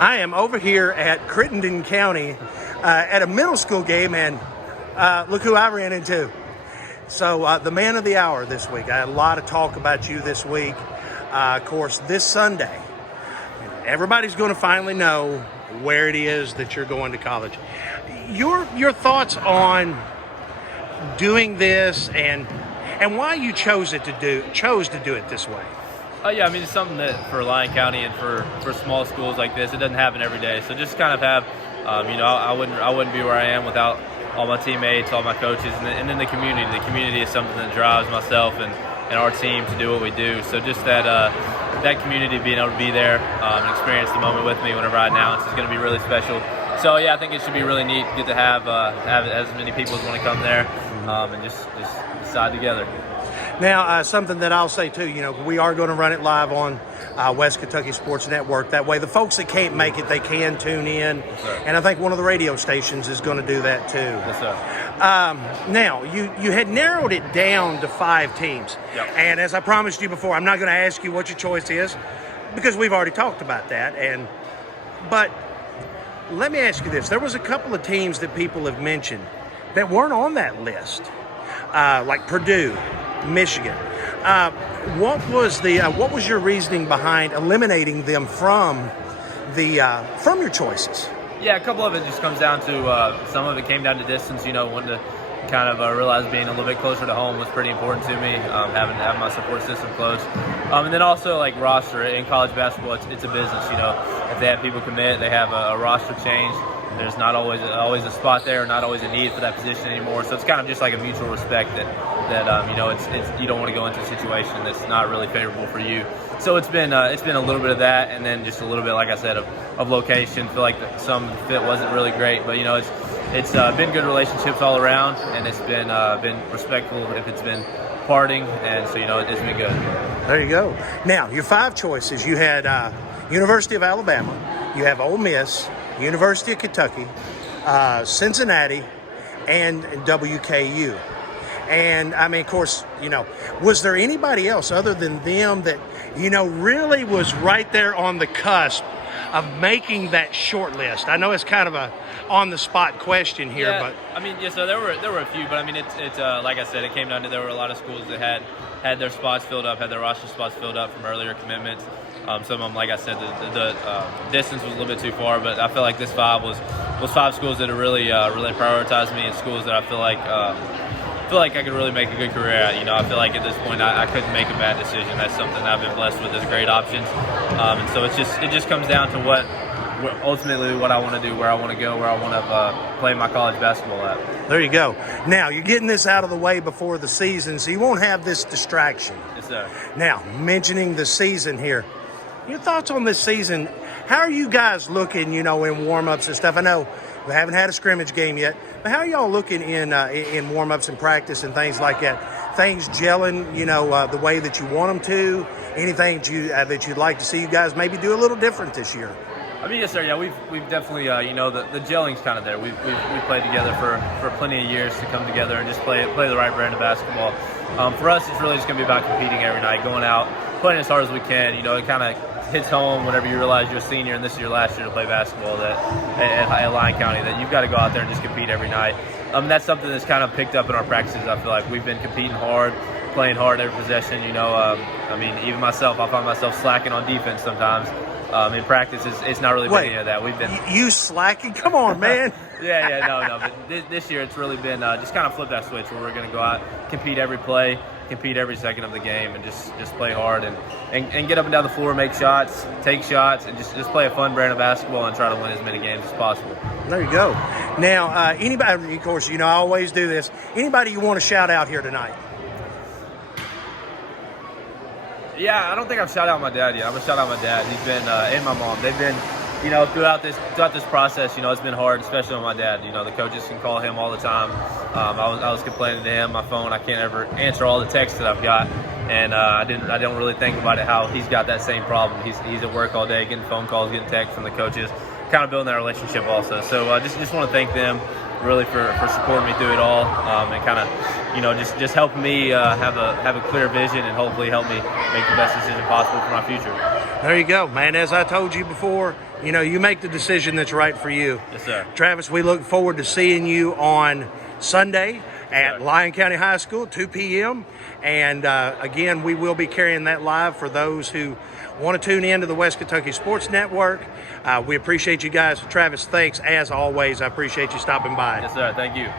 I am over here at Crittenden County at a middle school game, and look who I ran into. So the man of the hour this week. I had a lot of talk about you this week. Of course, this Sunday, everybody's going to finally know where it is that you're going to college. Your thoughts on doing this and why you chose to do it this way. Yeah, I mean, it's something that for Lyon County and for small schools like this, it doesn't happen every day. So just kind of have, I wouldn't be where I am without all my teammates, all my coaches, and then the community. The community is something that drives myself and our team to do what we do. So just that community being able to be there and experience the moment with me whenever I announce is going to be really special. So yeah, I think it should be really neat to get to have as many people as want to come there and just decide together. Now, something that I'll say too, we are going to run it live on West Kentucky Sports Network. That way, the folks that can't make it, they can tune in. Yes, and I think one of the radio stations is going to do that too. Yes, sir. Now, you had narrowed it down to 5 teams. Yep. And as I promised you before, I'm not going to ask you what your choice is because we've already talked about that. But let me ask you this. There was a couple of teams that people have mentioned that weren't on that list, like Purdue, Michigan. What was your reasoning behind eliminating them from your choices? Yeah, a couple of it just comes down to some of it came down to distance. Wanted to kind of realize being a little bit closer to home was pretty important to me. Having to have my support system close, and then also like roster in college basketball, it's a business. If they have people commit, they have a roster change. There's not always a spot there, or not always a need for that position anymore. So it's kind of just like a mutual respect that it's you don't want to go into a situation that's not really favorable for you. So it's been a little bit of that, and then just a little bit, like I said, of location. Feel like some fit wasn't really great, but it's been good relationships all around, and it's been respectful if it's been parting, and so it's been good. There you go. Now your 5 choices. You had University of Alabama. You have Ole Miss, University of Kentucky, Cincinnati, and WKU. And I mean, of course, was there anybody else other than them that, really was right there on the cusp of making that short list? I know it's kind of a on-the-spot question here, yeah, but I mean, so there were a few, but I mean, it's like I said, it came down to there were a lot of schools that had their spots filled up, had their roster spots filled up from earlier commitments. Some of them, like I said, the distance was a little bit too far, but I feel like this 5 was 5 schools that have really prioritized me, and schools that I feel like I could really make a good career at. I feel like at this point I couldn't make a bad decision. That's something I've been blessed with, is great options, and so it just comes down to what ultimately what I want to do, where I want to go, where I want to play my college basketball at. There you go. Now, you're getting this out of the way before the season, so you won't have this distraction. Yes, sir. Now, mentioning the season here, your thoughts on this season? How are you guys looking, in warm-ups and stuff? I know we haven't had a scrimmage game yet, but how are y'all looking in warm-ups and practice and things like that? Things gelling, the way that you want them to? Anything that you'd like to see you guys maybe do a little different this year? I mean, yes, sir. Yeah, we've definitely, the gelling's kind of there. We've played together for plenty of years to come together and just play the right brand of basketball. For us, it's really just going to be about competing every night, going out, playing as hard as we can. It kind of hits home whenever you realize you're a senior and this is your last year to play basketball at Lyon County, that you've got to go out there and just compete every night. That's something that's kind of picked up in our practices. I feel like we've been competing hard, playing hard every possession. I mean, even myself, I find myself slacking on defense sometimes. In practice, it's not really been any of that. We've been you slacking? Come on, man. yeah, no. But this year, it's really been just kind of flip that switch where we're going to go out, compete every play, compete every second of the game, and just play hard and get up and down the floor, make shots, take shots, and just play a fun brand of basketball and try to win as many games as possible. There you go. Now, anybody, of course, I always do this. Anybody you want to shout out here tonight? Yeah, I don't think I've shouted out my dad yet. I'm going to shout out my dad. He's been, and my mom. They've been, throughout this process, it's been hard, especially on my dad. The coaches can call him all the time. I was complaining to him, my phone, I can't ever answer all the texts that I've got. And I don't really think about it, how he's got that same problem. He's at work all day, getting phone calls, getting texts from the coaches, kind of building that relationship also. So just want to thank them really for supporting me through it all, and kind of, just helping me have a clear vision and hopefully help me make the best decision possible for my future. There you go, man. As I told you before, you make the decision that's right for you. Yes, sir. Travis, we look forward to seeing you on Sunday at sir. Lyon County High School, 2 p.m. And again, we will be carrying that live for those who want to tune in to the West Kentucky Sports Network. We appreciate you guys. Travis, thanks as always. I appreciate you stopping by. Yes, sir. Thank you.